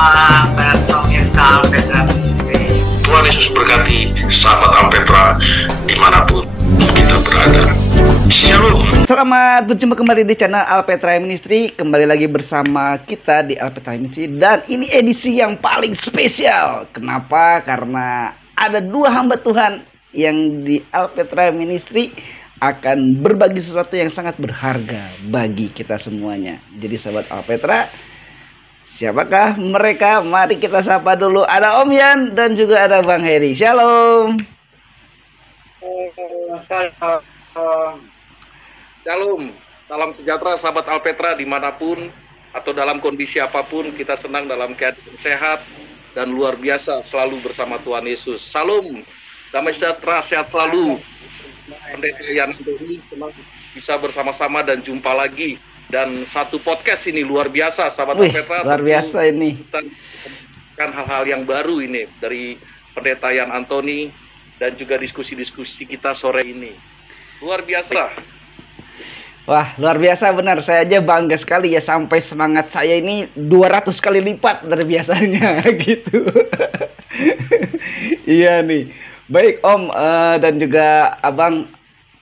pemirsa Alpetra TV. Tuhan Yesus berkati sahabat Alpetra dimanapun kita berada. Shalom. Selamat berjumpa kembali di channel Alpetra Ministry. Kembali lagi bersama kita di Alpetra Ministry. Dan ini edisi yang paling spesial. Kenapa? Karena ada dua hamba Tuhan yang di Alpetra Ministry akan berbagi sesuatu yang sangat berharga bagi kita semuanya. Jadi sahabat Alpetra, siapakah mereka? Mari kita sapa dulu. Ada Om Yan dan juga ada Bang Heri. Shalom. Shalom, salam sejahtera sahabat Alpetra dimanapun atau dalam kondisi apapun. Kita senang dalam keadaan sehat dan luar biasa selalu bersama Tuhan Yesus. Salam, damai sejahtera, sehat selalu. Pendeta Yan Antoni, senang bisa bersama-sama dan jumpa lagi. Dan satu podcast ini luar biasa sahabat Alpetra. Luar biasa ini. Kita kan hal-hal yang baru ini dari Pendeta Yan Antoni dan juga diskusi-diskusi kita sore ini. Luar biasa lah. Wah, luar biasa benar. Saya aja bangga sekali ya, sampai semangat saya ini 200 kali lipat dari biasanya gitu. Iya nih. Baik Om dan juga Abang,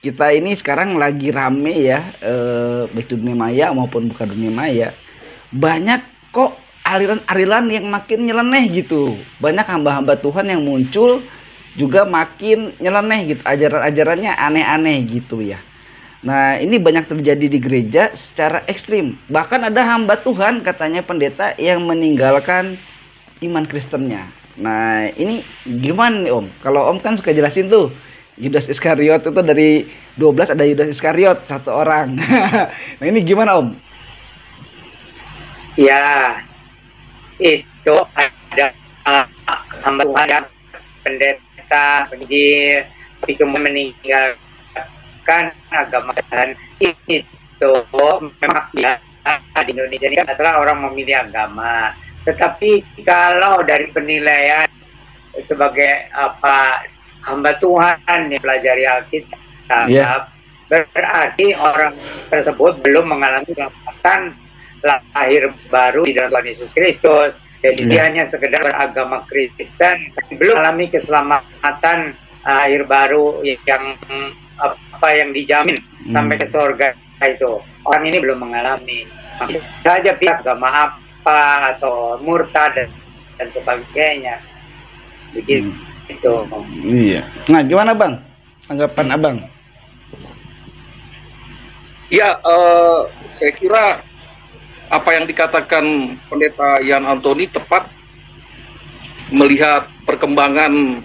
kita ini sekarang lagi rame ya, baik dunia maya maupun bukan dunia maya. Banyak kok aliran-aliran yang makin nyeleneh gitu. Banyak hamba-hamba Tuhan yang muncul juga makin nyeleneh gitu. Ajaran-ajarannya aneh-aneh gitu ya. Nah, ini banyak terjadi di gereja secara ekstrim. Bahkan ada hamba Tuhan, katanya pendeta, yang meninggalkan iman Kristennya. Nah, ini gimana nih Om? Kalau Om kan suka jelasin tuh, Yudas Iskariot itu dari 12 ada Yudas Iskariot, satu orang. Nah, ini gimana Om? Ya, itu ada hamba Tuhan, pendeta, penginjil, tapi kemudian meninggalkan agama dan itu memang ya di Indonesia ini kan adalah orang memilih agama. Tetapi kalau dari penilaian sebagai hamba Tuhan yang pelajari Alkitab, berarti orang tersebut belum mengalami keselamatan lahir baru di dalam Tuhan Yesus Kristus. Jadi dia hanya sekedar beragama Kristen, belum mengalami keselamatan lahir baru yang dijamin sampai ke surga itu. Orang ini belum mengalami. Maksud saja pihak agama apa atau murtad dan sebagainya. Begitu. Iya. Nah, gimana Bang? Tanggapan Abang? Ya, saya kira apa yang dikatakan Pendeta Yan Antoni tepat. Melihat perkembangan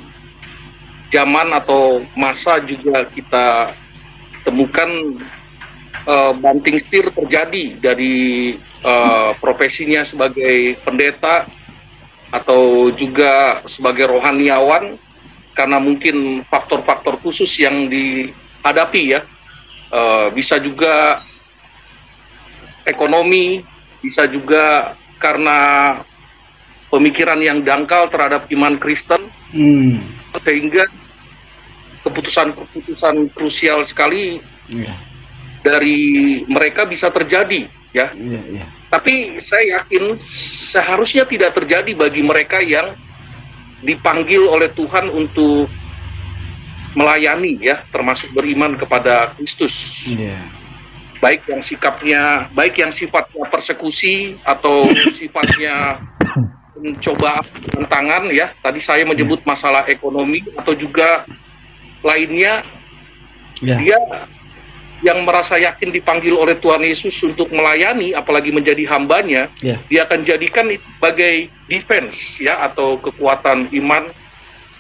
zaman atau masa juga kita temukan banting setir terjadi dari profesinya sebagai pendeta atau juga sebagai rohaniawan, karena mungkin faktor-faktor khusus yang dihadapi ya, bisa juga ekonomi, bisa juga karena pemikiran yang dangkal terhadap iman Kristen, sehingga keputusan-keputusan krusial sekali dari mereka bisa terjadi ya. Tapi saya yakin seharusnya tidak terjadi bagi mereka yang dipanggil oleh Tuhan untuk melayani ya, termasuk beriman kepada Kristus. Baik yang sifatnya persekusi atau sifatnya mencoba tantangan ya. Tadi saya menyebut masalah ekonomi atau juga lainnya. Dia yang merasa yakin dipanggil oleh Tuhan Yesus untuk melayani, apalagi menjadi hambanya, dia akan jadikan itu sebagai defense ya, atau kekuatan iman.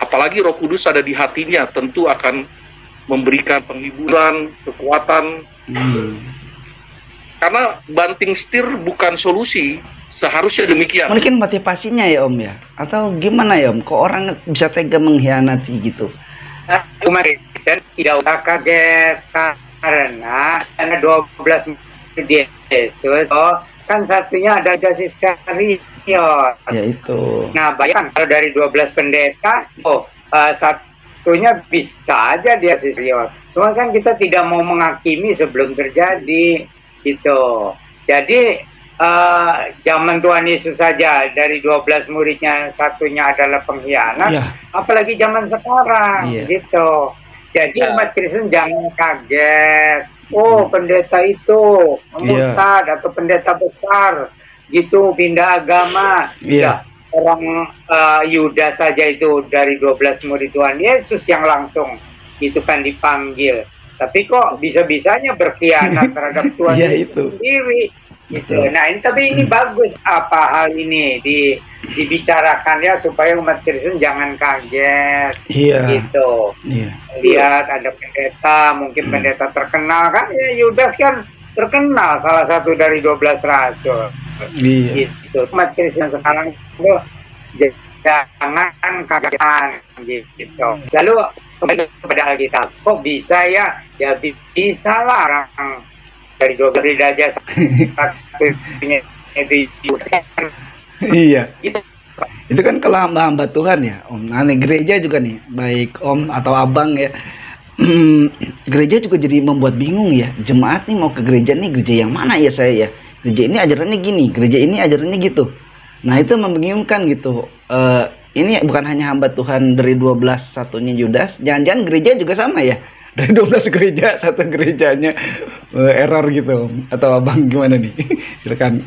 Apalagi Roh Kudus ada di hatinya, tentu akan memberikan penghiburan, kekuatan. Karena banting setir bukan solusi, seharusnya demikian. Mungkin motivasinya ya Om ya, atau gimana ya Om? Kok orang bisa tega mengkhianati gitu? Cuma Kristen tidak usah kaget, karena 12 Yesus, kan satunya ada Yudas Iskariot. Ya itu. Nah, bayangkan kalau dari 12 pendeta, satunya bisa aja dia Iskariot. Cuma kan kita tidak mau menghakimi sebelum terjadi, gitu. Jadi zaman Tuhan Yesus saja dari 12 muridnya satunya adalah pengkhianat, apalagi zaman sekarang gitu. Jadi umat Kristen jangan kaget. Oh, pendeta itu murtad atau pendeta besar gitu pindah agama. Orang Yudas saja itu dari 12 murid Tuhan Yesus yang langsung itu kan dipanggil. Tapi kok bisa-bisanya berkhianat terhadap Tuhan Yesus sendiri. Gitu. Nah, ini bagus apa hal ini dibicarakan ya supaya umat Kristen jangan kaget. Gitu. Lihat ada pendeta, mungkin pendeta terkenal kan ya, Yudas kan terkenal salah satu dari 12 rasul. Gitu. Umat Kristen sekarang itu jangan kagetan gitu. Lalu kembali kepada Alkitab, kok bisa ya? Ya bisa lah orang dari 12 raja satunya itu. Iya. Itu kan kalau hamba-hamba Tuhan ya, Om. Nah, nih, gereja juga nih, baik Om atau Abang ya. Gereja juga jadi membuat bingung ya. Jemaat nih mau ke gereja nih, gereja yang mana ya saya ya? Gereja ini ajarannya gini, gereja ini ajarannya gitu. Nah, itu membingungkan gitu. Ini bukan hanya hamba Tuhan dari 12 satunya Yudas, jangan-jangan gereja juga sama ya? Dari 12 gereja, satu gerejanya error gitu. Atau Abang gimana nih? Silakan.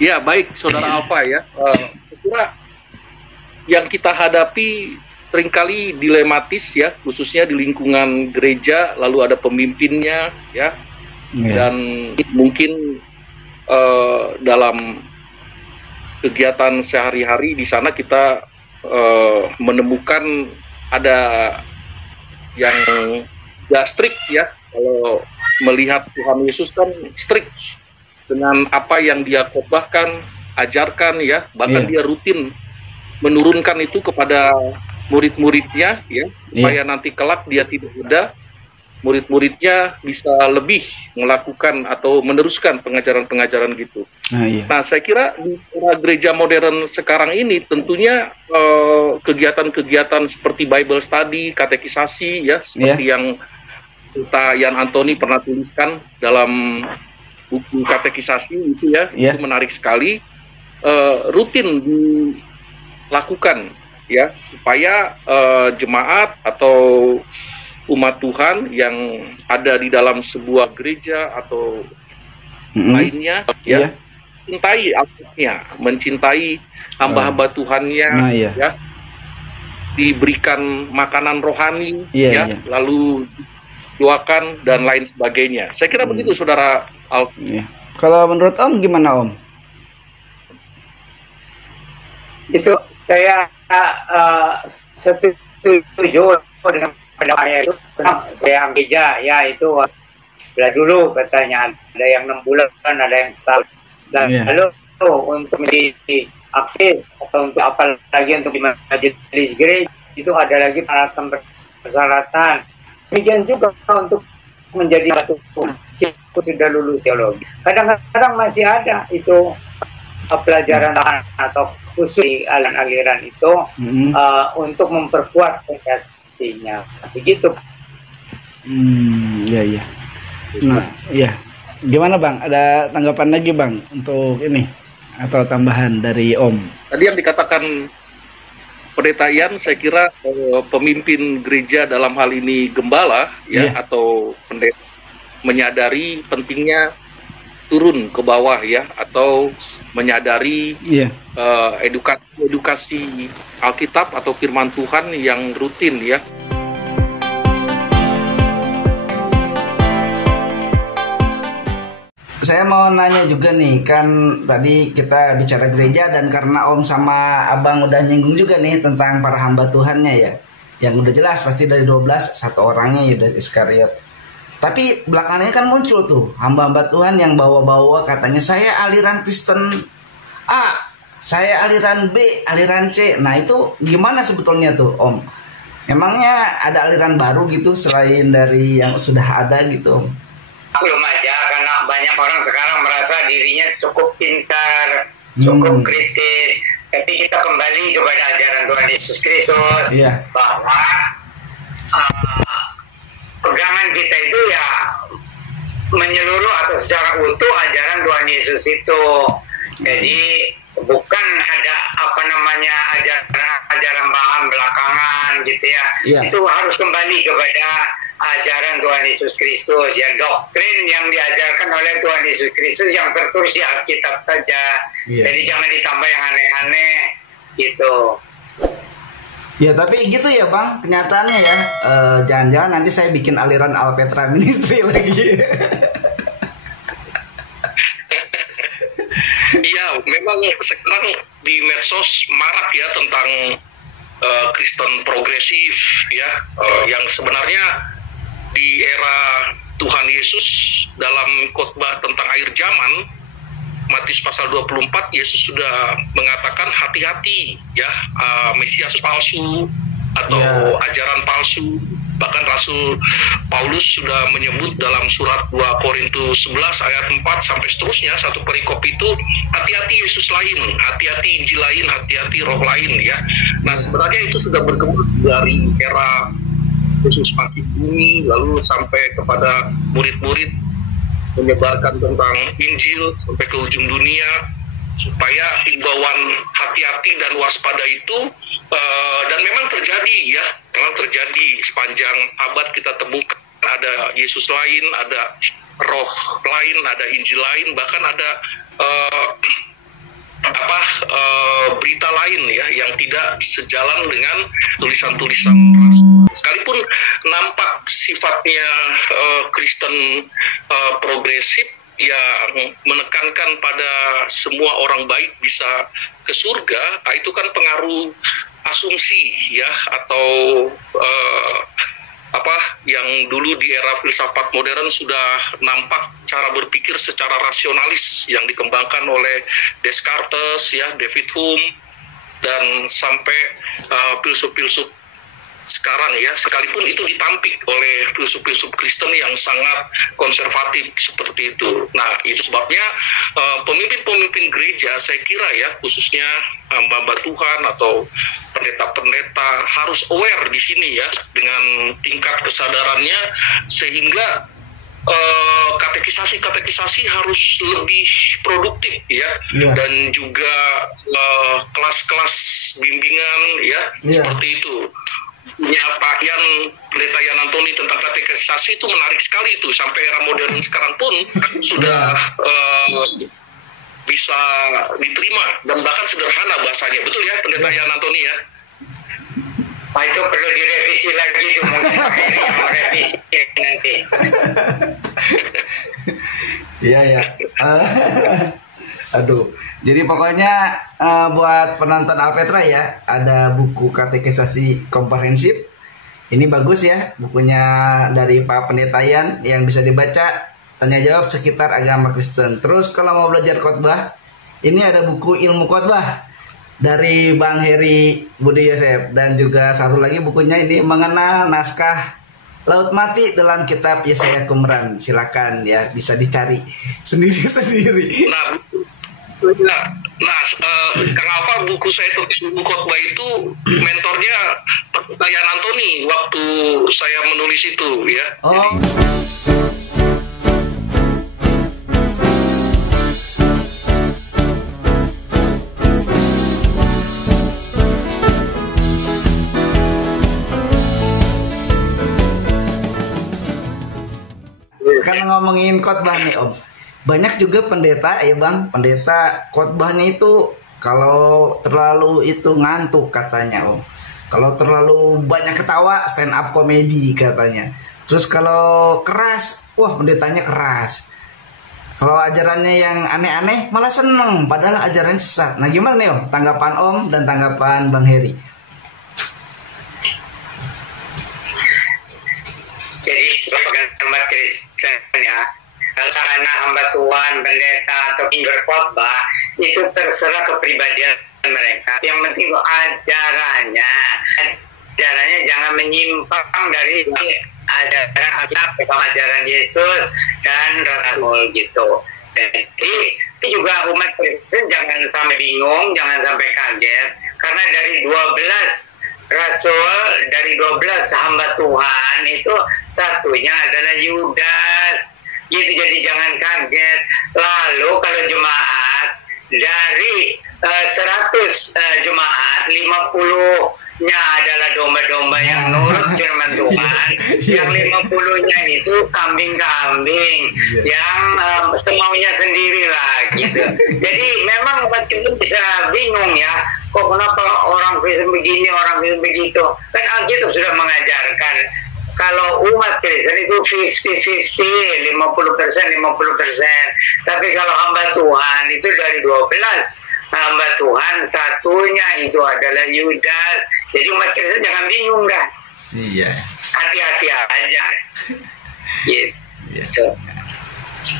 Ya, baik Saudara Alfa ya. Saya kira yang kita hadapi seringkali dilematis ya, khususnya di lingkungan gereja, lalu ada pemimpinnya ya. Dan mungkin dalam kegiatan sehari-hari di sana kita menemukan ada yang strict ya. Kalau melihat Tuhan Yesus kan strict dengan apa yang dia khotbahkan, ajarkan ya, bahkan dia rutin menurunkan itu kepada murid-muridnya ya, supaya nanti kelak dia tidak ada, murid-muridnya bisa lebih melakukan atau meneruskan pengajaran-pengajaran gitu. Nah, saya kira di gereja modern sekarang ini tentunya kegiatan-kegiatan seperti Bible study, katekisasi ya, seperti yang Yan Antoni pernah tuliskan dalam buku katekisasi itu ya, itu menarik sekali, rutin dilakukan ya, supaya jemaat atau umat Tuhan yang ada di dalam sebuah gereja atau lainnya ya, mencintai Alkitabnya, mencintai hamba-hamba Tuhannya ya, diberikan makanan rohani lalu doakan dan lain sebagainya. Saya kira begitu Saudara Alf. Kalau menurut Om gimana Om? Itu saya setuju dengan pendapatnya itu. Saya gereja ya itu dulu katanya ada yang 6 bulan, ada yang setahun. Lalu untuk menjadi aktif atau untuk apa lagi untuk di majelis gereja itu ada lagi persyaratan. Demikian juga untuk menjadi satu sudah lulus teologi. Kadang-kadang masih ada itu pelajaran atau khusus di aliran itu untuk memperkuat fondasinya. Begitu. Iya. Nah, iya. Gimana Bang? Ada tanggapan lagi Bang untuk ini atau tambahan dari Om? Tadi yang dikatakan Pendeta Yan, saya kira pemimpin gereja dalam hal ini gembala ya atau pendeta menyadari pentingnya turun ke bawah ya, atau menyadari edukasi Alkitab atau firman Tuhan yang rutin ya. Saya mau nanya juga nih, kan tadi kita bicara gereja dan karena Om sama Abang udah nyinggung juga nih tentang para hamba Tuhannya ya. Yang udah jelas pasti dari 12 satu orangnya Yudas Iskariot. Tapi belakangnya kan muncul tuh hamba-hamba Tuhan yang bawa-bawa katanya saya aliran Kristen A, saya aliran B, aliran C. Nah itu gimana sebetulnya tuh Om? Emangnya ada aliran baru gitu selain dari yang sudah ada gitu Om? Belum aja, karena banyak orang sekarang merasa dirinya cukup pintar, cukup kritis. Tapi kita kembali kepada ajaran Tuhan Yesus Kristus bahwa pegangan kita itu ya menyeluruh atau secara utuh ajaran Tuhan Yesus itu. Jadi bukan ada ajaran paham belakangan gitu ya. Itu harus kembali kepada ajaran Tuhan Yesus Kristus, ya, doktrin yang diajarkan oleh Tuhan Yesus Kristus yang tertulis di Alkitab saja. Jadi jangan ditambah yang aneh-aneh gitu. Ya tapi gitu ya Bang, kenyataannya ya, jangan-jangan nanti saya bikin aliran Alpetra Ministry lagi. Iya, memang sekarang di medsos marak ya tentang Kristen progresif ya, yang sebenarnya di era Tuhan Yesus dalam khotbah tentang akhir zaman, Matius pasal 24, Yesus sudah mengatakan hati-hati ya, Mesias palsu atau ajaran palsu. Bahkan Rasul Paulus sudah menyebut dalam surat 2 Korintus 11 ayat 4 sampai seterusnya, satu perikop itu, hati-hati Yesus lain, hati-hati Injil lain, hati-hati roh lain ya. Nah sebenarnya itu sudah berkembang dari era Yesus masih bumi, lalu sampai kepada murid-murid menyebarkan tentang Injil sampai ke ujung dunia, supaya himbauan hati-hati dan waspada itu dan memang terjadi ya, memang terjadi sepanjang abad. Kita temukan ada Yesus lain, ada roh lain, ada Injil lain, bahkan ada berita lain ya yang tidak sejalan dengan tulisan-tulisan rasul. Sekalipun nampak sifatnya Kristen progresif yang menekankan pada semua orang baik bisa ke surga, itu kan pengaruh asumsi ya, atau yang dulu di era filsafat modern sudah nampak cara berpikir secara rasionalis yang dikembangkan oleh Descartes ya, David Hume, dan sampai filsuf-filsuf sekarang ya, sekalipun itu ditampik oleh filsuf-filsuf Kristen yang sangat konservatif seperti itu. Nah, itu sebabnya pemimpin-pemimpin gereja, saya kira ya, khususnya hamba-hamba Tuhan atau pendeta-pendeta harus aware di sini ya, dengan tingkat kesadarannya, sehingga katekisasi harus lebih produktif ya, dan juga kelas-kelas bimbingan ya, seperti itu. Pak Yan, Pendeta Yan Antoni tentang katekisasi itu menarik sekali itu, sampai era modern sekarang pun sudah bisa diterima dan bahkan sederhana bahasanya, betul ya Pendeta Yan Antoni ya? Pak, itu perlu direvisi lagi itu, mungkin akhirnya merevisi nanti. Iya ya. Aduh, jadi pokoknya buat penonton Alpetra ya, ada buku katekisasi komprehensif. Ini bagus ya, bukunya dari Pak Pendeta Yan yang bisa dibaca, tanya jawab sekitar agama Kristen. Terus kalau mau belajar khotbah, ini ada buku ilmu khotbah dari Bang Heri Budi Yosef, dan juga satu lagi bukunya ini mengenal naskah Laut Mati dalam kitab Yesaya Qumran. Silakan ya, bisa dicari sendiri-sendiri. Nah, Kang Alfa, buku saya tentang buku khotbah itu mentornya Pendeta Yan Antoni waktu saya menulis itu ya. Karena ngomongin khotbah nih Om, banyak juga pendeta ya Bang, pendeta khotbahnya itu kalau terlalu itu ngantuk katanya Om. Kalau terlalu banyak ketawa, stand up komedi katanya. Terus kalau keras, wah pendetanya keras. Kalau ajarannya yang aneh-aneh malah seneng, padahal ajarannya sesat. Nah gimana nih Om, tanggapan Om dan tanggapan Bang Heri? Jadi sebagai umat Kristen ya, karena hamba Tuhan, pendeta atau berkhotbah itu terserah kepribadian mereka. Yang penting ajarannya jangan menyimpang dari ajaran Alkitab, ajaran Yesus dan Rasul gitu. Jadi itu juga umat Kristen jangan sampai bingung, jangan sampai kaget, karena dari 12 Rasul, dari 12 hamba Tuhan itu satunya adalah Yudas. gitu. Jadi jangan kaget. Lalu kalau jemaat dari 100 jemaat, 50-nya adalah domba-domba yang nurut firman Tuhan, yang 50-nya itu kambing-kambing yang semaunya sendiri lah gitu. Jadi memang umat Kristen bisa bingung ya, kok kenapa orang Kristen begini, orang Kristen begitu. Kan Alkitab sudah mengajarkan kalau umat Kristen itu 50-50, 50%. Tapi kalau hamba Tuhan itu dari 12 hamba Tuhan, satunya itu adalah Yudas. Jadi umat Kristen jangan bingung dah. Iya. Hati-hati aja. Yes.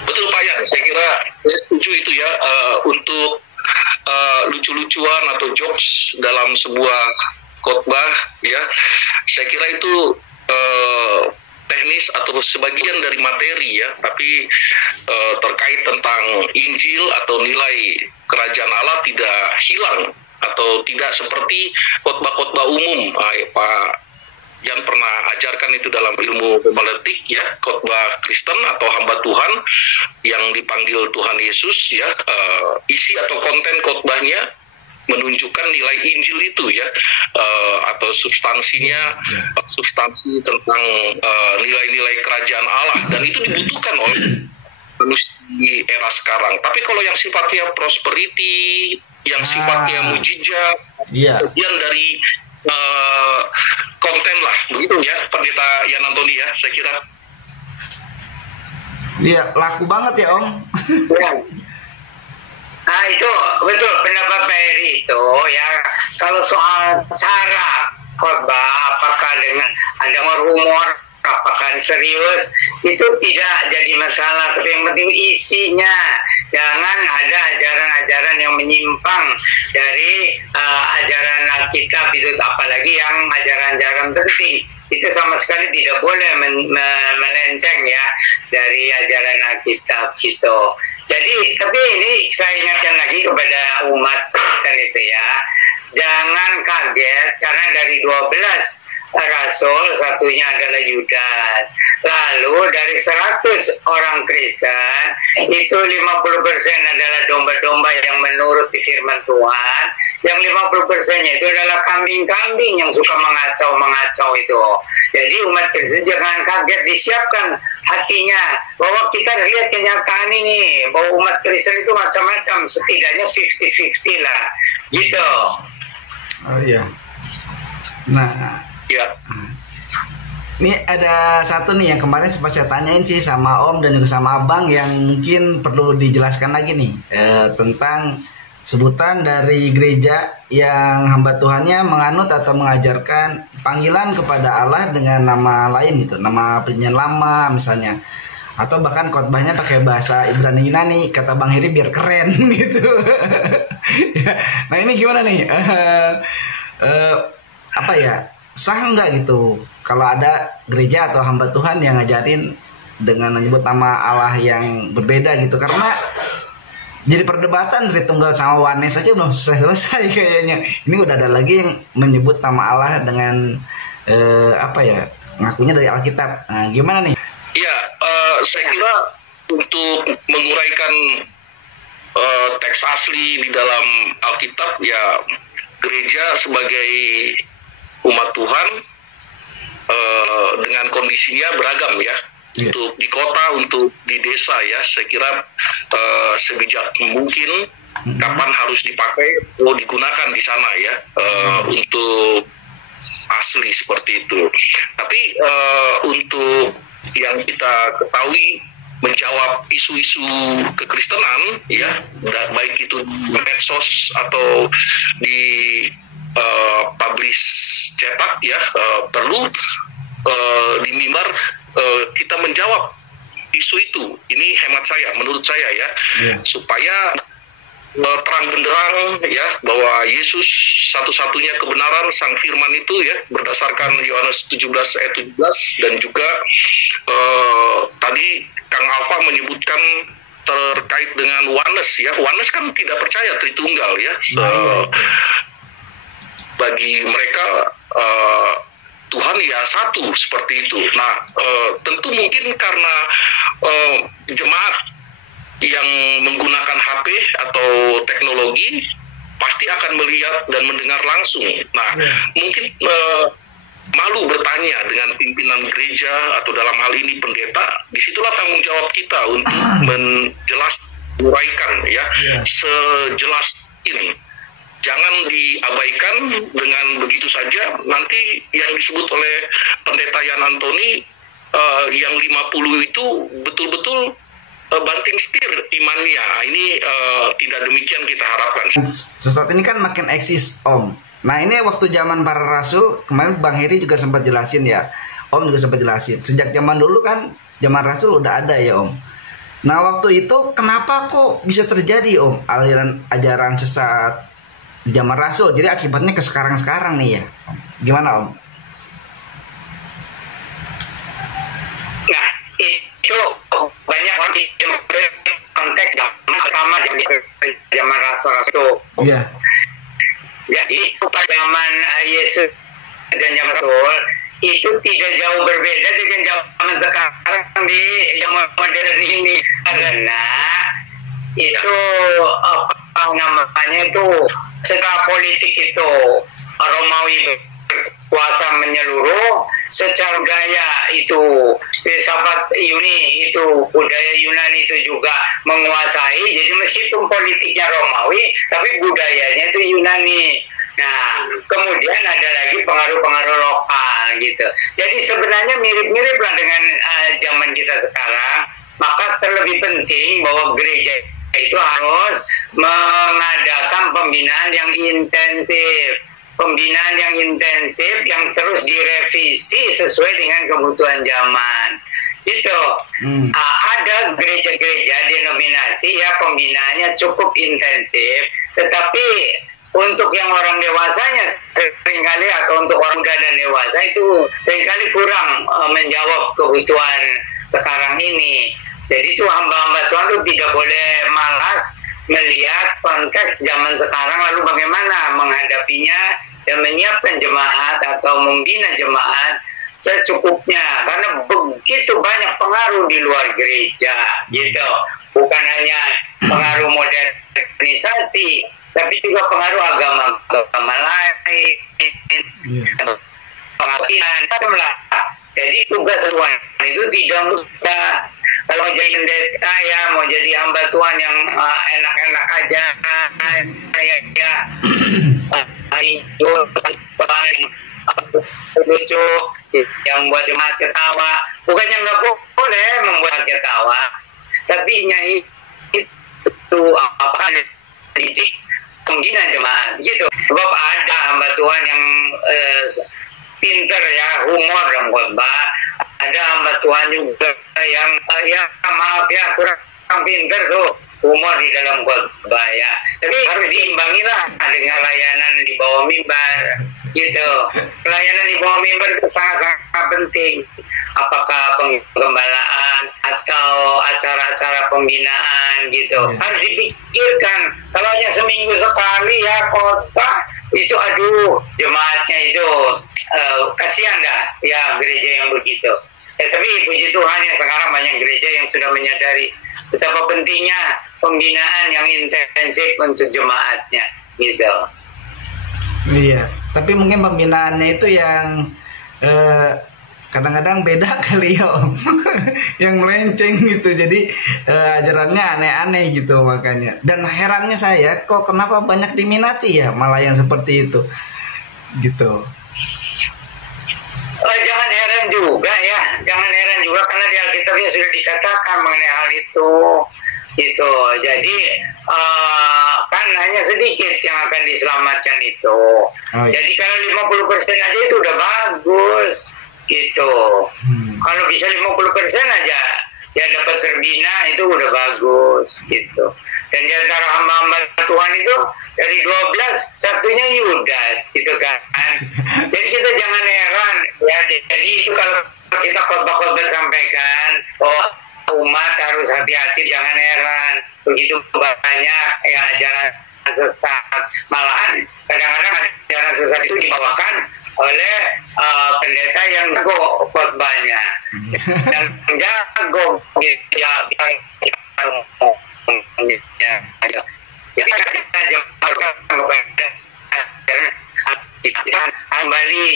Betul Pak ya, saya kira saya setuju itu ya, untuk lucu-lucuan atau jokes dalam sebuah khotbah ya, saya kira itu teknis atau sebagian dari materi ya, tapi terkait tentang Injil atau nilai kerajaan Allah tidak hilang atau tidak seperti khotbah-khotbah umum. Pak Jan pernah ajarkan itu dalam ilmu homiletik ya, khotbah Kristen atau hamba Tuhan yang dipanggil Tuhan Yesus ya, isi atau konten khotbahnya menunjukkan nilai Injil itu ya, atau substansinya, substansi tentang nilai-nilai kerajaan Allah, dan itu dibutuhkan oleh manusia di era sekarang. Tapi kalau yang sifatnya prosperity, yang sifatnya mujizat, bagian dari konten lah, begitu ya, Pendeta Yan Antoni ya, saya kira. Iya, laku banget ya Om. Nah itu betul pendapat Pak Heri itu ya. Kalau soal cara khotbah, apakah dengan ada rumor, apakah serius, itu tidak jadi masalah. Tapi yang penting isinya, jangan ada ajaran-ajaran yang menyimpang dari ajaran Alkitab itu, apalagi yang ajaran-ajaran penting. Itu sama sekali tidak boleh melenceng ya dari ajaran Alkitab gitu. Jadi, tapi ini saya ingatkan lagi kepada umat Kristen itu ya, jangan kaget karena dari 12 rasul satunya adalah Yudas. Lalu dari 100 orang Kristen itu 50% adalah domba-domba yang menurut firman Tuhan. Yang 50%-nya itu adalah kambing-kambing yang suka mengacau itu. Jadi umat Kristen jangan kaget, disiapkan hatinya bahwa kita lihat kenyataan ini, bahwa umat Kristen itu macam-macam, setidaknya 50-50 lah gitu. Oh iya. Nah ya, ini ada satu nih yang kemarin sempat saya tanyain sih sama Om dan juga sama Abang, yang mungkin perlu dijelaskan lagi nih, tentang sebutan dari gereja yang hamba Tuhannya menganut atau mengajarkan panggilan kepada Allah dengan nama lain gitu, nama perjanjian lama misalnya, atau bahkan khotbahnya pakai bahasa Ibrani Yunani, kata Bang Heri biar keren gitu. Nah ini gimana nih, apa ya, sah nggak gitu kalau ada gereja atau hamba Tuhan yang ngajarin dengan menyebut nama Allah yang berbeda gitu? Karena jadi perdebatan Tritunggal sama Oneness aja belum selesai kayaknya. Ini udah ada lagi yang menyebut nama Allah dengan apa ya, ngakunya dari Alkitab. Nah, gimana nih? Ya, saya kira untuk menguraikan teks asli di dalam Alkitab ya, gereja sebagai umat Tuhan dengan kondisinya beragam ya. Untuk di kota, untuk di desa ya, saya kira sebijak mungkin kapan harus dipakai, digunakan di sana ya, untuk asli seperti itu. Tapi untuk yang kita ketahui menjawab isu-isu kekristenan ya, baik itu di medsos atau di publish cetak ya, perlu di mimbar kita menjawab isu itu. Ini hemat saya, menurut saya ya, supaya terang benderang ya bahwa Yesus satu-satunya kebenaran, sang firman itu ya, berdasarkan Yohanes 17 ayat 17, dan juga tadi Kang Alfa menyebutkan terkait dengan Oneness ya. Oneness kan tidak percaya Tritunggal ya. Bagi mereka Tuhan Tuhan ya satu seperti itu. Nah, tentu mungkin karena jemaat yang menggunakan HP atau teknologi pasti akan melihat dan mendengar langsung. Nah, mungkin malu bertanya dengan pimpinan gereja atau dalam hal ini pendeta. Disitulah tanggung jawab kita untuk uraikan ya sejelas ini. Jangan diabaikan dengan begitu saja. Nanti yang disebut oleh pendeta Yan Antoni yang 50 itu betul-betul banting setir imannya. Ini tidak demikian kita harapkan. Sesaat ini kan makin eksis, Om. Nah, ini waktu zaman para rasul, kemarin Bang Heri juga sempat jelasin ya. Om juga sempat jelasin. Sejak zaman dulu kan, zaman rasul udah ada ya, Om. Nah, waktu itu kenapa kok bisa terjadi, Om, aliran ajaran sesat di zaman rasul? Jadi akibatnya ke sekarang-sekarang nih ya, Om. Gimana, Om? Nah, itu banyak konteks pertama zaman rasul itu. Iya. Jadi pada zaman Yesus dan zaman Rasul itu tidak jauh berbeda dengan zaman sekarang di zaman modern ini, karena itu apa namanya itu secara politik itu Romawi berkuasa menyeluruh, secara budaya itu filsafat itu budaya Yunani itu juga menguasai. Jadi meskipun politiknya Romawi tapi budayanya itu Yunani. Nah, kemudian ada lagi pengaruh-pengaruh lokal gitu. Jadi sebenarnya mirip-mirip lah dengan zaman kita sekarang. Maka terlebih penting bahwa gereja itu harus mengadakan pembinaan yang intensif. Pembinaan yang intensif yang terus direvisi sesuai dengan kebutuhan zaman. Itu ada gereja-gereja denominasi ya pembinaannya cukup intensif, tetapi untuk yang orang dewasanya seringkali atau untuk orang muda dan dewasa itu seringkali kurang menjawab kebutuhan sekarang ini. Jadi itu hamba-hamba Tuhan itu tidak boleh malas melihat konteks zaman sekarang lalu bagaimana menghadapinya dan menyiapkan jemaat atau membina jemaat secukupnya, karena begitu banyak pengaruh di luar gereja gitu, bukan hanya pengaruh modernisasi tapi juga pengaruh agama lain, pengaruh. Jadi tugas Tuhan itu tidak mudah. Kalau jadi pendeta ya mau jadi hamba Tuhan yang enak-enak aja lucu yang buat jemaat ketawa, bukannya nggak boleh membuat ketawa, tapi nyai itu apa didik pembina jemaat gitu. Sebab ada hamba Tuhan yang pinter ya, humor dalam khotbah. Ada hamba Tuhan juga yang ya maaf ya kurang pinter tuh humor di dalam khotbah ya. Tapi harus diimbangi lah dengan layanan di bawah mimbar gitu. Pelayanan di bawah mimbar itu sangat penting. Apakah penggembalaan atau acara-acara pembinaan gitu, harus dipikirkan. Kalau hanya seminggu sekali ya khotbah itu aduh jemaatnya itu kasihan dah ya gereja yang begitu. Tapi puji Tuhan ya sekarang banyak gereja yang sudah menyadari betapa pentingnya pembinaan yang intensif untuk jemaatnya gitu. Iya, tapi mungkin pembinaannya itu yang kadang-kadang beda kali ya, Om. Yang melenceng gitu, jadi ajarannya aneh-aneh gitu makanya. Dan herannya saya kok kenapa banyak diminati ya malah yang seperti itu gitu. Jangan heran juga ya, jangan heran juga karena di Alkitabnya sudah dikatakan mengenai hal itu gitu. Jadi kan hanya sedikit yang akan diselamatkan itu. Jadi kalau 50% aja itu udah bagus gitu. Kalau bisa 50% aja ya dapat terbina itu udah bagus gitu. Dan di antara hamba-hamba Tuhan itu dari 12 satunya Yudas gitu kan. Jadi kita jangan heran ya. Jadi itu kalau kita khotbah-khotbah sampaikan umat harus hati-hati, jangan heran begitu banyak ya ajaran sesat. Malahan kadang-kadang ajaran sesat itu dibawakan oleh pendeta yang jago khotbahnya, yang jago ya kembali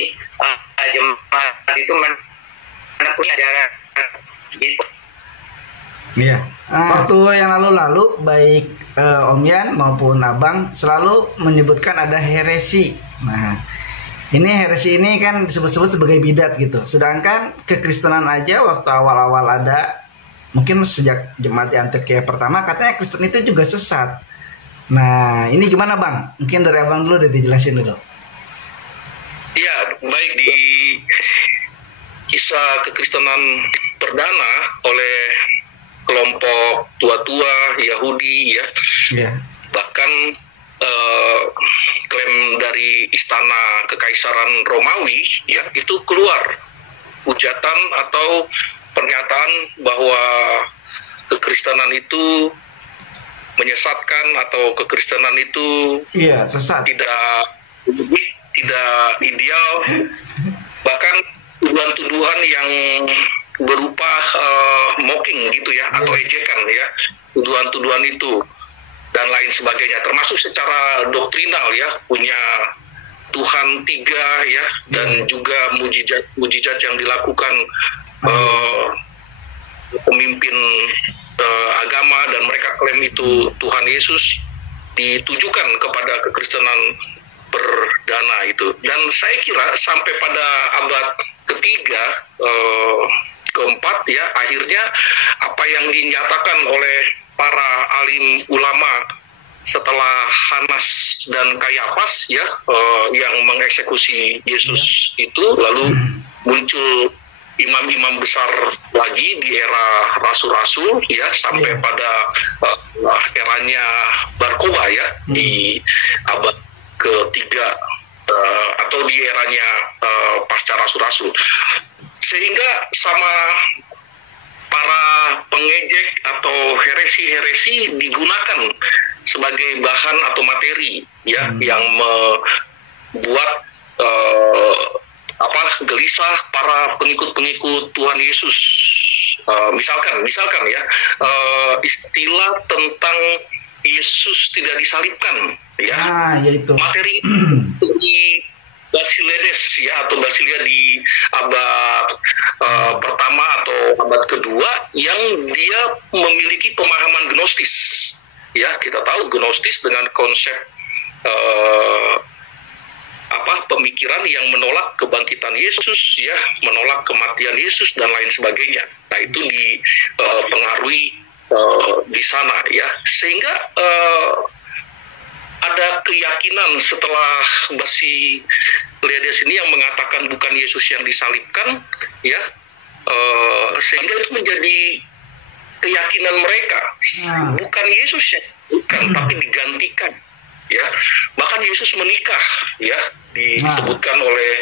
jemaat itu menempuh ajaran gitu. Iya. Waktu yang lalu baik Om Yan maupun Abang selalu menyebutkan ada heresi. Nah, ini heresi ini kan disebut-sebut sebagai bidat gitu. Sedangkan kekristenan aja waktu awal-awal ada, mungkin sejak jemaat di Antioquia pertama katanya Kristen itu juga sesat. Nah, ini gimana Bang? Mungkin dari Abang dulu udah dijelasin dulu. Ya, baik, di kisah kekristenan perdana oleh kelompok tua-tua Yahudi ya. Yeah. Bahkan klaim dari istana kekaisaran Romawi ya, itu keluar hujatan atau pernyataan bahwa kekristenan itu menyesatkan atau kekristenan itu sesat, tidak ideal, bahkan tuduhan-tuduhan yang berupa mocking gitu ya, atau ejekan ya, tuduhan-tuduhan itu dan lain sebagainya, termasuk secara doktrinal ya, punya Tuhan tiga ya, dan juga mujizat yang dilakukan pemimpin agama, dan mereka klaim itu Tuhan Yesus, ditujukan kepada kekristenan perdana itu. Dan saya kira sampai pada abad ketiga, keempat ya, akhirnya apa yang dinyatakan oleh para alim ulama setelah Hanas dan Kayafas ya, yang mengeksekusi Yesus itu, lalu muncul imam-imam besar lagi di era rasul-rasul ya, sampai pada eranya Bar-Kokhba ya, di abad ketiga atau di eranya pasca rasul-rasul, sehingga sama para pengejek atau heresi-heresi digunakan sebagai bahan atau materi ya, yang membuat gelisah para pengikut-pengikut Tuhan Yesus. Misalkan ya, istilah tentang Yesus tidak disalibkan ya, yaitu materi di Basiledes ya, atau Basilia di abad pertama atau abad kedua, yang dia memiliki pemahaman gnostis ya. Kita tahu gnostis dengan konsep pemikiran yang menolak kebangkitan Yesus ya, menolak kematian Yesus dan lain sebagainya. Nah, itu dipengaruhi di sana ya, sehingga ada keyakinan setelah Basiledes ini yang mengatakan bukan Yesus yang disalibkan ya, sehingga itu menjadi keyakinan mereka, bukan Yesus yang bukan, tapi digantikan ya. Bahkan Yesus menikah ya, disebutkan oleh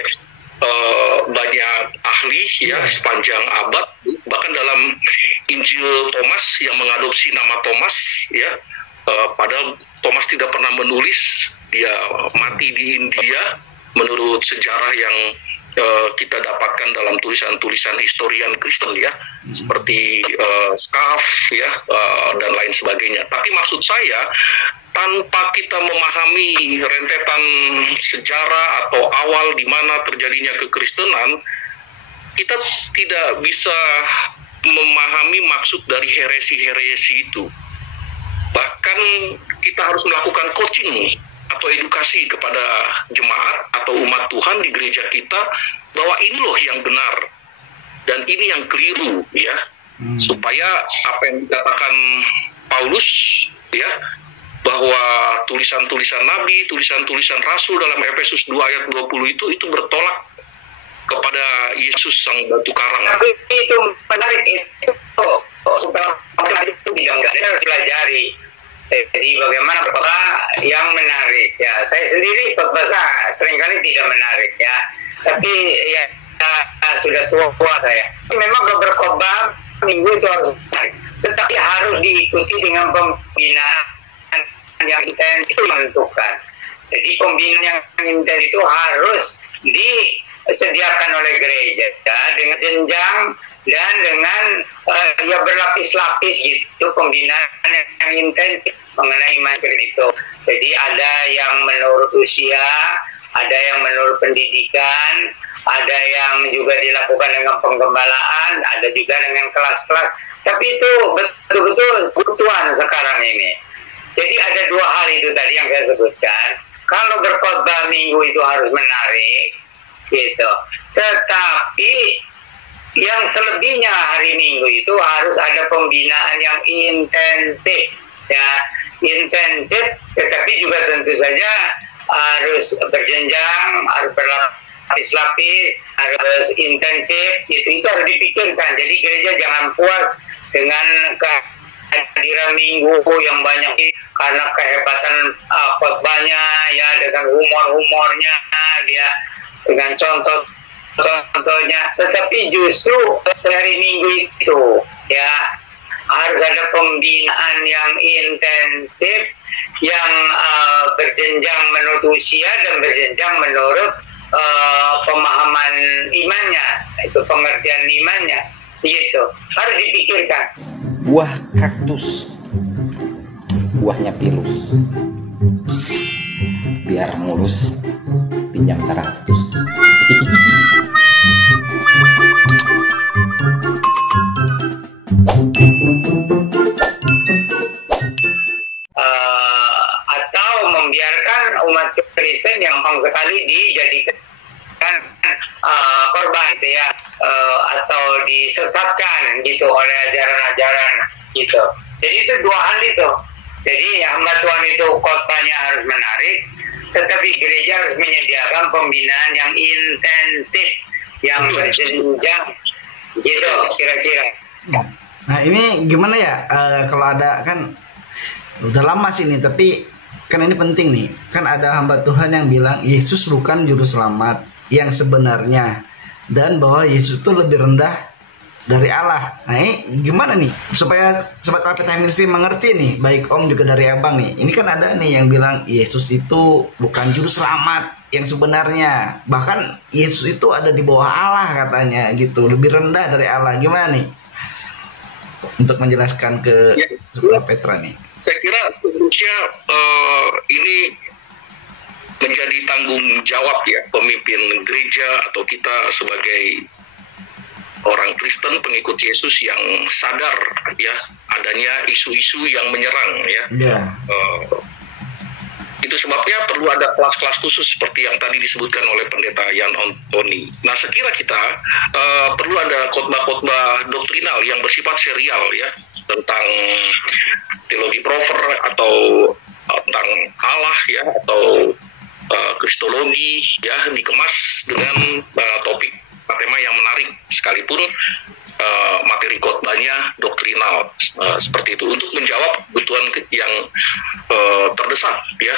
banyak ahli ya, sepanjang abad. Bahkan dalam Injil Thomas yang mengadopsi nama Thomas ya, padahal Thomas tidak pernah menulis, dia mati di India menurut sejarah yang kita dapatkan dalam tulisan-tulisan historian Kristen ya, seperti Scaff ya, dan lain sebagainya. Tapi maksud saya, tanpa kita memahami rentetan sejarah atau awal di mana terjadinya kekristenan, kita tidak bisa memahami maksud dari heresi-heresi itu. Bahkan kita harus melakukan coaching atau edukasi kepada jemaat atau umat Tuhan di gereja kita, bahwa ini loh yang benar dan ini yang keliru ya, supaya apa yang dikatakan Paulus ya, bahwa tulisan-tulisan nabi, tulisan-tulisan rasul dalam Efesus 2 ayat 20 itu bertolak kepada Yesus sang batu karang. Tapi itu menarik, itu tidak harus pelajari. Jadi bagaimana khotbah yang menarik ya. Saya sendiri khotbah seringkali tidak menarik ya. Tapi ya sudah tua saya. Memang berkhotbah minggu itu harus menarik. Tetapi harus diikuti dengan pembinaan yang intens itu menentukan. Jadi pembinaan yang intens itu harus disediakan oleh gereja dengan jenjang dan dengan ya berlapis-lapis gitu pembinaan yang intensif mengenai iman itu. Jadi ada yang menurut usia, ada yang menurut pendidikan, ada yang juga dilakukan dengan penggembalaan, ada juga dengan kelas-kelas. Tapi itu betul-betul kebutuhan sekarang ini. Jadi ada dua hal itu tadi yang saya sebutkan. Kalau berkhotbah minggu itu harus menarik, gitu. Tetapi yang selebihnya hari Minggu itu harus ada pembinaan yang intensif, ya, intensif. Tetapi juga tentu saja harus berjenjang, harus berlapis-lapis, harus intensif. Itu harus dipikirkan. Jadi gereja jangan puas dengan kehadiran Minggu yang banyak karena kehebatan khotbahnya, ya, dengan humor-humornya, dia dengan contohnya, tetapi justru sehari Minggu itu, ya, harus ada pembinaan yang intensif, yang berjenjang menurut usia dan berjenjang menurut pemahaman imannya, itu pengertian imannya, gitu, harus dipikirkan. Buah kaktus, buahnya pilus, biar mulus, pinjam 100. Atau membiarkan umat Kristen yang gampang sekali dijadikan korban gitu ya, atau disesatkan gitu oleh ajaran-ajaran gitu. Jadi itu dua hal itu. Jadi hamba Tuhan itu khotbahnya harus menarik, tetapi gereja harus menyediakan pembinaan yang intensif, yang berjenjang gitu kira-kira. Nah ini gimana ya, kalau ada kan udah lama sih nih, tapi kan ini penting nih, kan ada hamba Tuhan yang bilang Yesus bukan juru selamat yang sebenarnya, dan bahwa Yesus itu lebih rendah dari Allah. Nah ini gimana nih supaya Sobat Alpha Time Ministry mengerti nih, baik Om juga dari Abang nih. Ini kan ada nih yang bilang Yesus itu bukan juru selamat yang sebenarnya, bahkan Yesus itu ada di bawah Allah katanya gitu, lebih rendah dari Allah. Gimana nih untuk menjelaskan ke Sobat Petra nih? Saya kira seharusnya ini menjadi tanggung jawab ya pemimpin gereja atau kita sebagai orang Kristen pengikut Yesus yang sadar ya adanya isu-isu yang menyerang ya. Itu sebabnya perlu ada kelas-kelas khusus seperti yang tadi disebutkan oleh Pendeta Yan Antoni. Nah, sekira kita perlu ada khotbah-khotbah doktrinal yang bersifat serial ya, tentang teologi prover atau tentang Allah ya, atau kristologi ya, dikemas dengan topik tema yang menarik sekalipun materi khotbahnya doktrinal seperti itu untuk menjawab kebutuhan yang terdesak ya.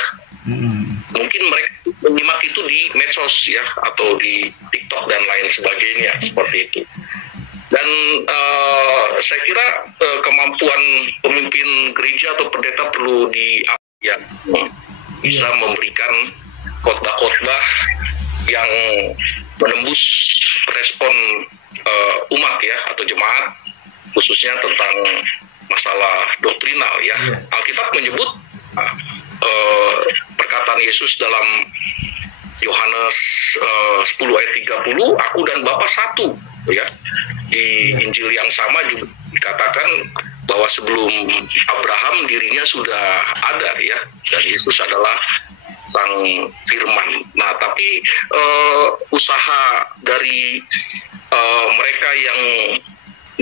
Mungkin mereka menyimak itu di medsos ya, atau di TikTok dan lain sebagainya seperti itu. Dan saya kira kemampuan pemimpin gereja atau pendeta perlu bisa memberikan khotbah-khotbah yang menembus respon umat ya, atau jemaat, khususnya tentang masalah doktrinal ya. Alkitab menyebut perkataan Yesus dalam Yohanes 10 ayat 30, aku dan Bapa satu ya. Di Injil yang sama juga dikatakan bahwa sebelum Abraham dirinya sudah ada ya, dan Yesus adalah sang firman. Nah, tapi usaha dari mereka yang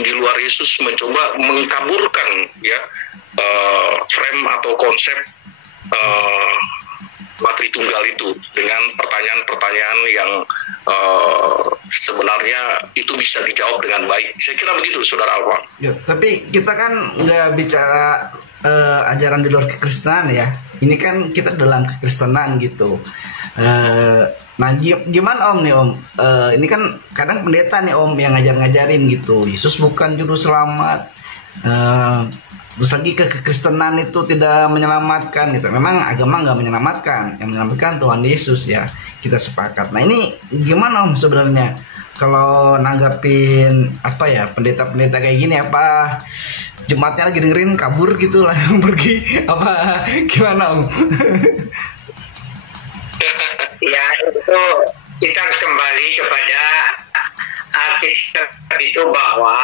di luar Yesus mencoba mengkaburkan ya frame atau konsep materi tunggal itu dengan pertanyaan-pertanyaan yang sebenarnya itu bisa dijawab dengan baik. Saya kira begitu, Saudara Alfa. Ya, tapi kita kan nggak bicara ajaran di luar kekristenan ya. Ini kan kita dalam kekristenan gitu. Nah gimana Om nih Om? Ini kan kadang pendeta nih Om yang ngajarin gitu. Yesus bukan juru selamat. Terus lagi kekristenan itu tidak menyelamatkan gitu. Memang agama nggak menyelamatkan, yang menyelamatkan Tuhan Yesus ya. Kita sepakat. Nah ini gimana Om sebenarnya kalau nanggapin apa ya pendeta-pendeta kayak gini, apa jemaatnya lagi dengerin kabur gitu langsung pergi, apa gimana Om? Ya itu kita harus kembali kepada Alkitab itu bahwa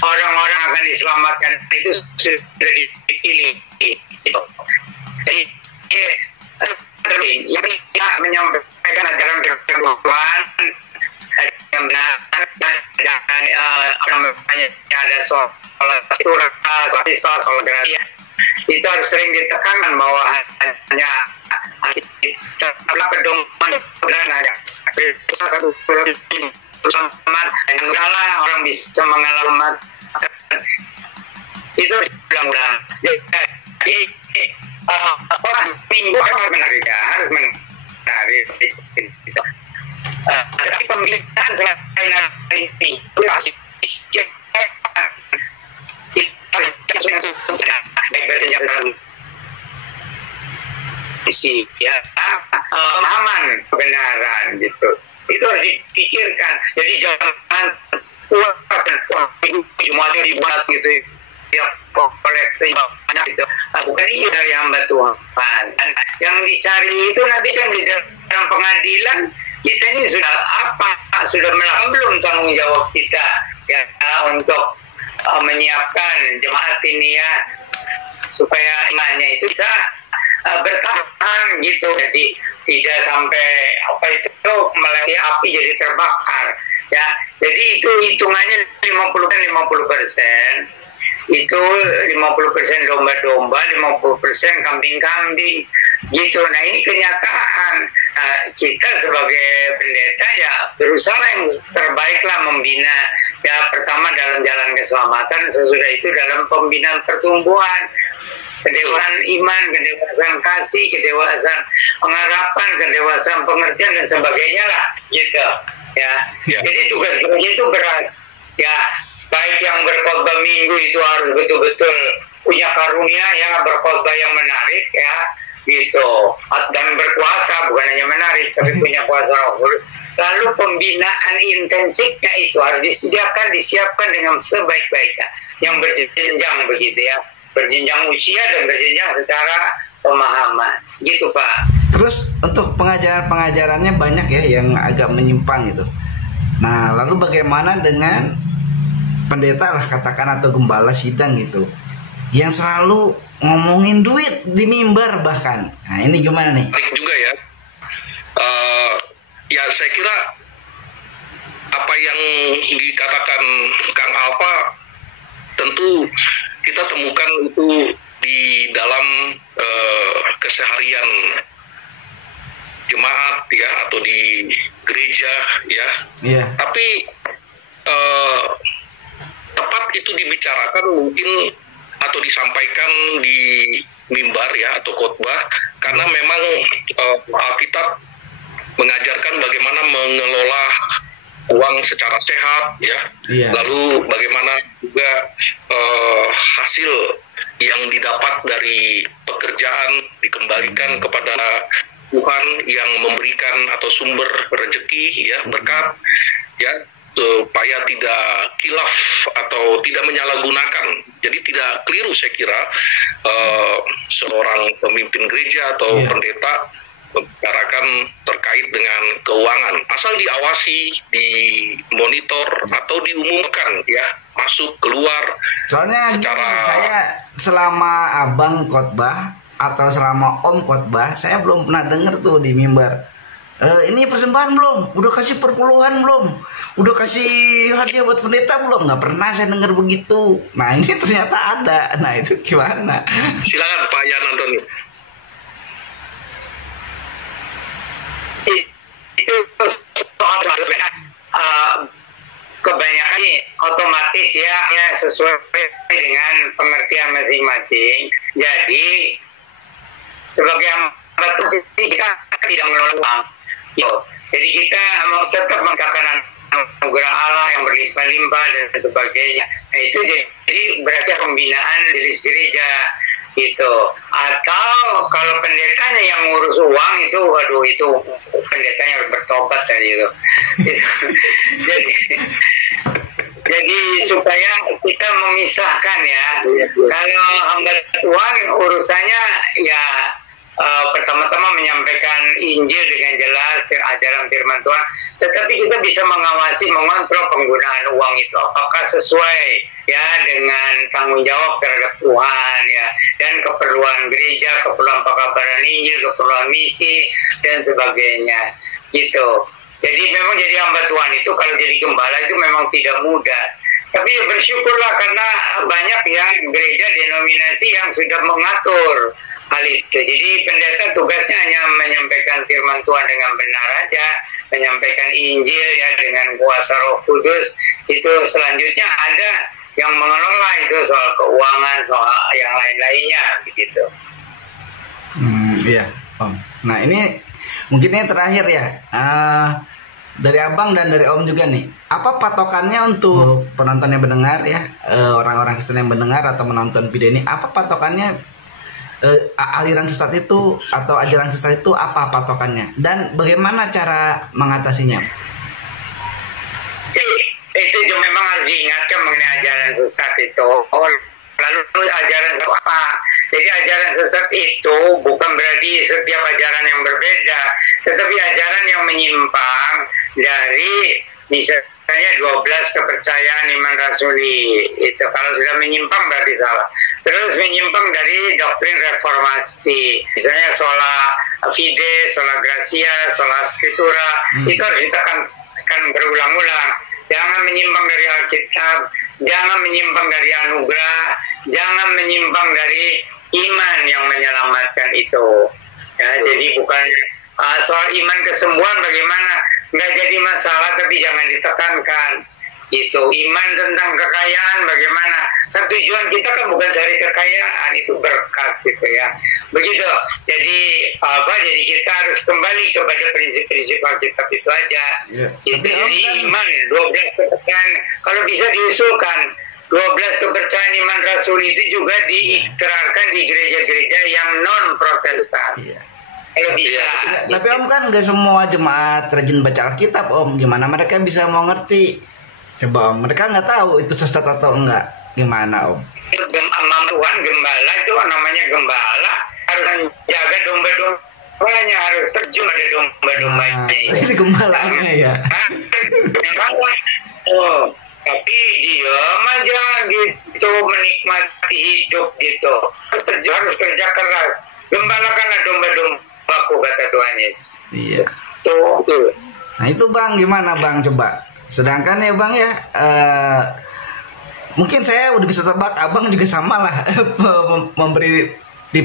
orang-orang akan diselamatkan itu sudah dipilih. Jadi yang tidak menyampaikan ajaran Tuhan yang benar dan ada soal itu harus sering ditekankan bahwa hanya pedoman benar ada satu selamat dengan orang bisa mengalami itu mudah-mudahan. Jadi orang minggu harus menarik tapi pembinaan selain ini ya pemahaman kebenaran gitu itu harus dipikirkan. Jadi jangan puas dan semuanya dibuat gitu ya kolektif banyak gitu. Bukan ini dari hamba Tuhan. Dan yang dicari itu nanti kan di dalam pengadilan kita ini sudah melakukan belum tanggung jawab kita ya untuk menyiapkan jemaat ini ya supaya imannya itu bisa bertahan gitu. Jadi tidak sampai apa itu melewati api jadi terbakar ya. Jadi itu hitungannya 50% itu 50% domba-domba, 50% kambing-kambing gitu. Nah ini kenyataan. Kita sebagai pendeta ya berusaha yang terbaik lah membina ya, pertama dalam jalan keselamatan, sesudah itu dalam pembinaan pertumbuhan, kedewasaan iman, kedewasaan kasih, kedewasaan pengharapan, kedewasaan pengertian dan sebagainya lah gitu ya. Jadi tugas itu berat ya. Baik yang berkhotbah minggu itu harus betul-betul punya karunia yang berkhotbah yang menarik ya gitu, dan berkuasa, bukan hanya menarik tapi punya kuasa. Lalu pembinaan intensifnya itu harus disiapkan dengan sebaik-baiknya, yang berjenjang begitu ya, berjenjang usia dan berjenjang secara pemahaman gitu Pak. Terus untuk pengajarannya banyak ya yang agak menyimpang gitu. Nah lalu bagaimana dengan pendeta lah katakan atau gembala sidang gitu yang selalu ngomongin duit di mimbar bahkan. Nah ini gimana nih? Baik juga ya. Ya saya kira apa yang dikatakan Kang Alfa tentu kita temukan itu di dalam keseharian jemaat ya atau di gereja ya. Yeah. Tapi tepat itu dibicarakan mungkin atau disampaikan di mimbar ya atau khotbah karena memang Alkitab mengajarkan bagaimana mengelola uang secara sehat ya. Yeah. Lalu bagaimana juga hasil yang didapat dari pekerjaan dikembalikan kepada Tuhan yang memberikan atau sumber rezeki ya, berkat ya, supaya tidak kilaf atau tidak menyalahgunakan. Jadi tidak keliru saya kira seorang pemimpin gereja atau pendeta membicarakan terkait dengan keuangan, asal diawasi, dimonitor atau diumumkan ya, masuk keluar. Soalnya saya selama abang khotbah atau selama om khotbah saya belum pernah dengar tuh di mimbar. Ini persembahan belum? Udah kasih perpuluhan belum? Udah kasih hadiah buat pendeta belum? Nggak pernah saya dengar begitu. Nah ini ternyata ada. Nah itu gimana? Silakan Pak Yan Antoni. Itu soal kebanyakan otomatis ya sesuai dengan pengertian masing-masing. Jadi sebagai hamba kita tidak menolak uang. Jadi kita mau tetap mengatakan anugerah Allah yang berlipat berlimpah-limpah dan sebagainya. Nah itu jadi berarti pembinaan di gereja gitu. Atau kalau pendetanya yang ngurus uang itu, waduh itu pendetanya harus bertobat tadi itu. Jadi supaya kita memisahkan ya. Kalau hamba Tuhan urusannya ya pertama-tama menyampaikan Injil dengan jelas, ajaran firman Tuhan. Tetapi kita bisa mengawasi, mengontrol penggunaan uang itu apakah sesuai ya dengan tanggung jawab terhadap Tuhan ya, dan keperluan gereja, keperluan pekabaran Injil, keperluan misi dan sebagainya gitu. Jadi memang jadi hamba Tuhan itu kalau jadi gembala itu memang tidak mudah. Tapi ya bersyukurlah karena banyak ya gereja denominasi yang sudah mengatur hal itu. Jadi pendeta tugasnya hanya menyampaikan firman Tuhan dengan benar aja, menyampaikan Injil ya dengan kuasa Roh Kudus. Itu selanjutnya ada yang mengelola itu soal keuangan, soal yang lain-lainnya begitu. Iya, Om. Nah ini mungkin yang terakhir ya. Dari Abang dan dari Om juga nih, apa patokannya untuk penonton yang mendengar ya, orang-orang Kristen yang mendengar atau menonton video ini, apa patokannya aliran sesat itu atau ajaran sesat itu, apa patokannya dan bagaimana cara mengatasinya? Itu memang harus diingatkan mengenai ajaran sesat itu. Lalu ajaran sesat apa? Jadi ajaran sesat itu bukan berarti setiap ajaran yang berbeda, tetapi ajaran yang menyimpang dari misalnya 12 kepercayaan iman rasuli. Itu kalau sudah menyimpang berarti salah. Terus menyimpang dari doktrin reformasi, misalnya sola fide, sola gratia, sola scriptura, itu harus ditekan berulang-ulang. Jangan menyimpang dari Alkitab, jangan menyimpang dari anugerah, jangan menyimpang dari iman yang menyelamatkan itu. Ya, jadi bukan soal iman kesembuhan bagaimana, nggak jadi masalah, tapi jangan ditekankan. Gitu. Iman tentang kekayaan bagaimana? Kan tujuan kita kan bukan cari kekayaan, itu berkat gitu ya. Begitu. Jadi jadi kita harus kembali kepada prinsip-prinsip Alkitab itu aja. Gitu. Jadi iman 12 kepercayaan kalau bisa diusulkan 12 kepercayaan iman rasul itu juga diikrarkan di gereja-gereja yang non Protestan. Kalau bisa. Tapi Om kan nggak semua jemaat rajin baca Alkitab Om. Gimana mereka bisa mau ngerti? Coba Om, mereka nggak tahu itu sesat atau enggak. Gimana Om? Tuhan gembala itu namanya gembala harus menjaga domba-dombanya, harus terjun pada domba-dombanya. Ini gembalanya ya. Tapi diam aja gitu, menikmati hidup gitu. Harus terjun, harus kerja keras. Gembalakanlah domba-dombaku kata Tuhan Yesus. Iya. Tuh. Nah itu Bang, gimana Bang coba? Sedangkan ya Bang ya, mungkin saya udah bisa tebak Abang juga sama lah memberi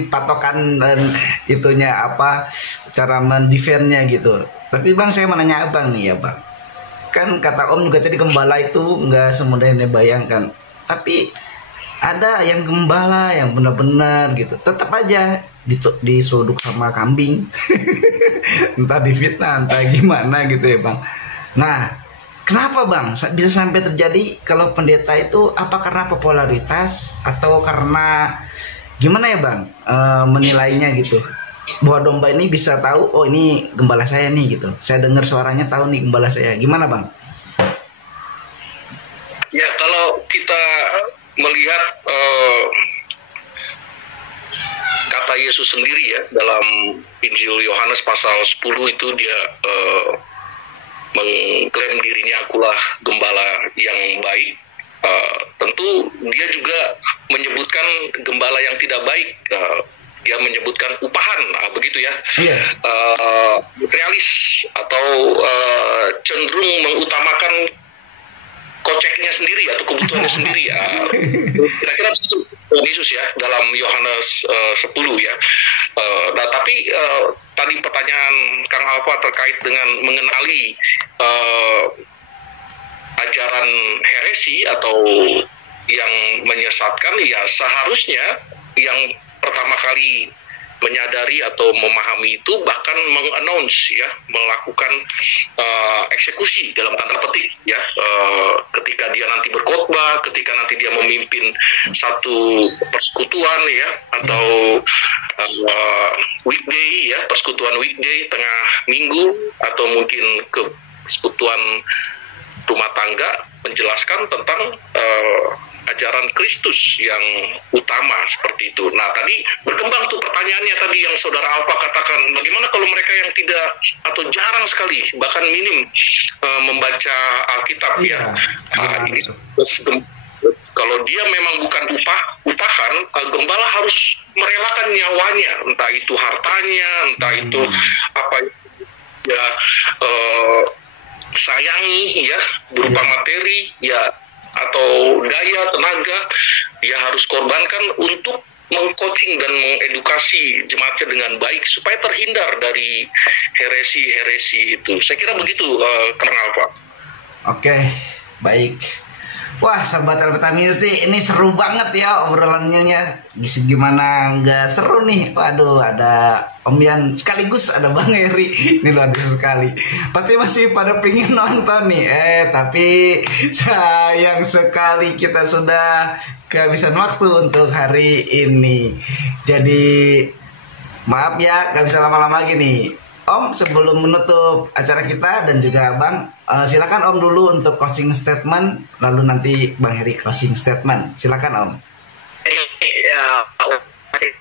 patokan dan itunya apa cara mendefendnya gitu. Tapi Bang saya mau nanya Abang nih ya Bang, kan kata Om juga tadi gembala itu nggak semudah yang dibayangkan. Tapi ada yang gembala yang benar-benar gitu, tetap aja diseruduk sama kambing, entah difitnah entah gimana gitu ya Bang. Nah kenapa Bang bisa sampai terjadi kalau pendeta itu, apa karena popularitas atau karena gimana ya Bang menilainya gitu, bahwa domba ini bisa tahu oh ini gembala saya nih gitu, saya dengar suaranya tahu nih gembala saya, gimana Bang? Ya kalau kita melihat kata Yesus sendiri ya dalam Injil Yohanes pasal 10 itu dia mengklaim dirinya akulah gembala yang baik. Tentu dia juga menyebutkan gembala yang tidak baik. Dia menyebutkan upahan, begitu ya. Materialis atau cenderung mengutamakan koceknya sendiri atau kebutuhannya sendiri. Kira-kira itu Yesus ya dalam Yohanes 10 ya. Nah tapi tadi pertanyaan Kang Alfa terkait dengan mengenali ajaran heresi atau yang menyesatkan, ya seharusnya yang pertama kali menyadari atau memahami itu, bahkan mengannounce ya, melakukan eksekusi dalam tanda petik ya, ketika dia nanti berkhotbah, ketika nanti dia memimpin satu persekutuan ya, atau weekday ya, persekutuan weekday tengah minggu, atau mungkin ke persekutuan rumah tangga, menjelaskan tentang ajaran Kristus yang utama seperti itu. Nah, tadi berkembang tuh pertanyaannya tadi yang Saudara Alfa katakan, bagaimana kalau mereka yang tidak atau jarang sekali, bahkan minim membaca Alkitab ya. Ini kalau dia memang bukan upahan, gembala harus merelakan nyawanya, entah itu hartanya, entah itu apa ya, sayangi ya, berupa materi ya, atau daya, tenaga, dia harus korbankan untuk mengcoaching dan mengedukasi jemaatnya dengan baik supaya terhindar dari heresi-heresi itu. Saya kira begitu, Kang Alfa. Oke, baik. Wah, sahabat Alpetaminus nih, ini seru banget ya obrolannya. Gimana nggak seru nih? Waduh, ada Om Yan sekaligus ada Bang Heri. Ini luar biasa sekali. Pasti masih pada pingin nonton nih. Tapi sayang sekali kita sudah kehabisan waktu untuk hari ini. Jadi maaf ya, nggak bisa lama-lama lagi nih. Om, sebelum menutup acara kita dan juga Bang, silakan Om dulu untuk closing statement, lalu nanti Bang Heri closing statement. Silakan Om.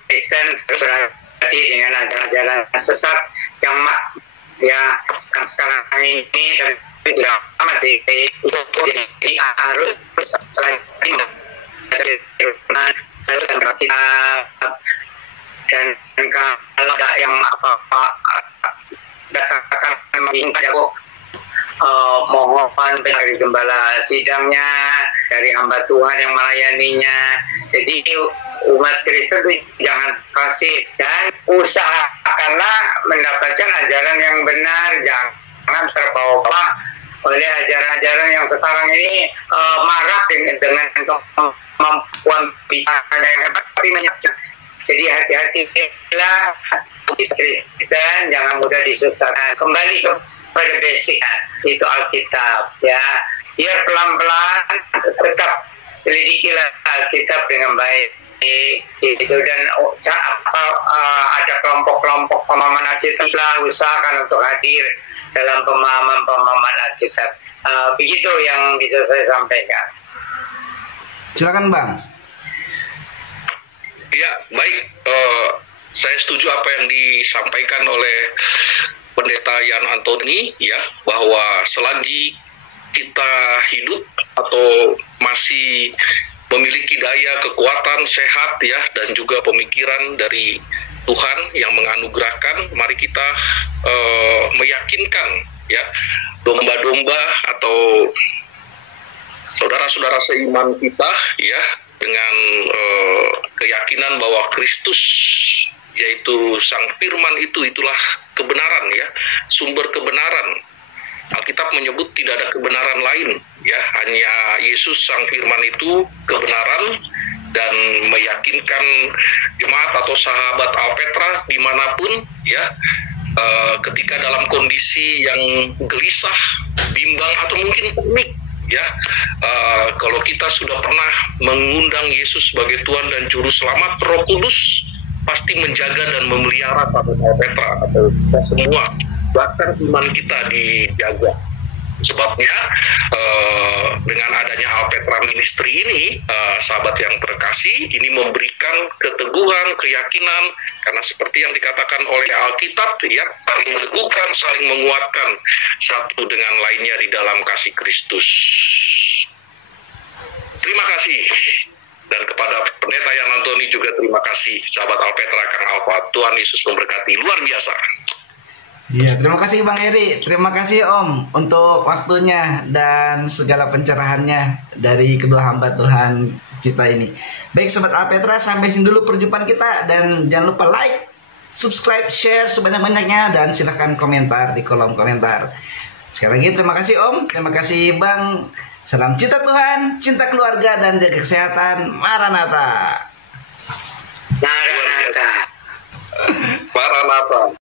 Kristen berarti dengan ajaran sesat yang ya kan sekarang ini dan tidak amat sih, jadi harus selain dan kalau ada yang apa berdasarkan meminta aku mohon dari gembala sidangnya, dari hamba Tuhan yang melayaninya. Jadi umat Kristen itu jangan pasif dan usahakanlah mendapatkan ajaran yang benar, jangan terbawa oleh ajaran-ajaran yang sekarang ini marak dengan kemampuan bicara yang hebat tapi menyakitkan. Jadi hati-hatilah Kristen, jangan mudah disesatkan. Kembali kepada basic, itu Alkitab ya. Biar pelan-pelan tetap selidikilah Alkitab dengan baik gitu, dan ada kelompok-kelompok pemahaman Alkitab lah, usahakan untuk hadir dalam pemahaman Alkitab. Begitu yang bisa saya sampaikan. Silakan Bang. Ya, baik. Saya setuju apa yang disampaikan oleh Pendeta Yan Antoni ya, bahwa selagi kita hidup atau masih memiliki daya, kekuatan, sehat ya, dan juga pemikiran dari Tuhan yang menganugerahkan, mari kita meyakinkan ya domba-domba atau saudara-saudara seiman kita ya, dengan keyakinan bahwa Kristus yaitu Sang Firman itulah kebenaran ya, sumber kebenaran. Alkitab menyebut tidak ada kebenaran lain ya, hanya Yesus Sang Firman itu kebenaran, dan meyakinkan jemaat atau sahabat Alpetra dimanapun ya, ketika dalam kondisi yang gelisah, bimbang atau mungkin panik ya, kalau kita sudah pernah mengundang Yesus sebagai Tuhan dan Juru Selamat, Roh Kudus pasti menjaga dan memelihara sahabat Alpetra atau kita semua, bahkan iman kita dijaga. Sebabnya dengan adanya Alpetra Ministry ini, sahabat yang terkasih, ini memberikan keteguhan, keyakinan, karena seperti yang dikatakan oleh Alkitab ya, saling meneguhkan, saling menguatkan satu dengan lainnya di dalam kasih Kristus. Terima kasih. Dan kepada Pendeta Yan Antoni juga terima kasih, sahabat Alpetra, Kang Alfa. Tuhan Yesus memberkati luar biasa. Iya, terima kasih Bang Heri, terima kasih Om untuk waktunya dan segala pencerahannya dari kedua hamba Tuhan kita ini. Baik Sobat Alpetra, sampai sini dulu perjumpaan kita, dan jangan lupa like, subscribe, share sebanyak-banyaknya, dan silahkan komentar di kolom komentar. Sekali lagi terima kasih Om, terima kasih Bang. Salam cinta Tuhan, cinta keluarga, dan jaga kesehatan. Maranatha. Maranatha. Maranatha.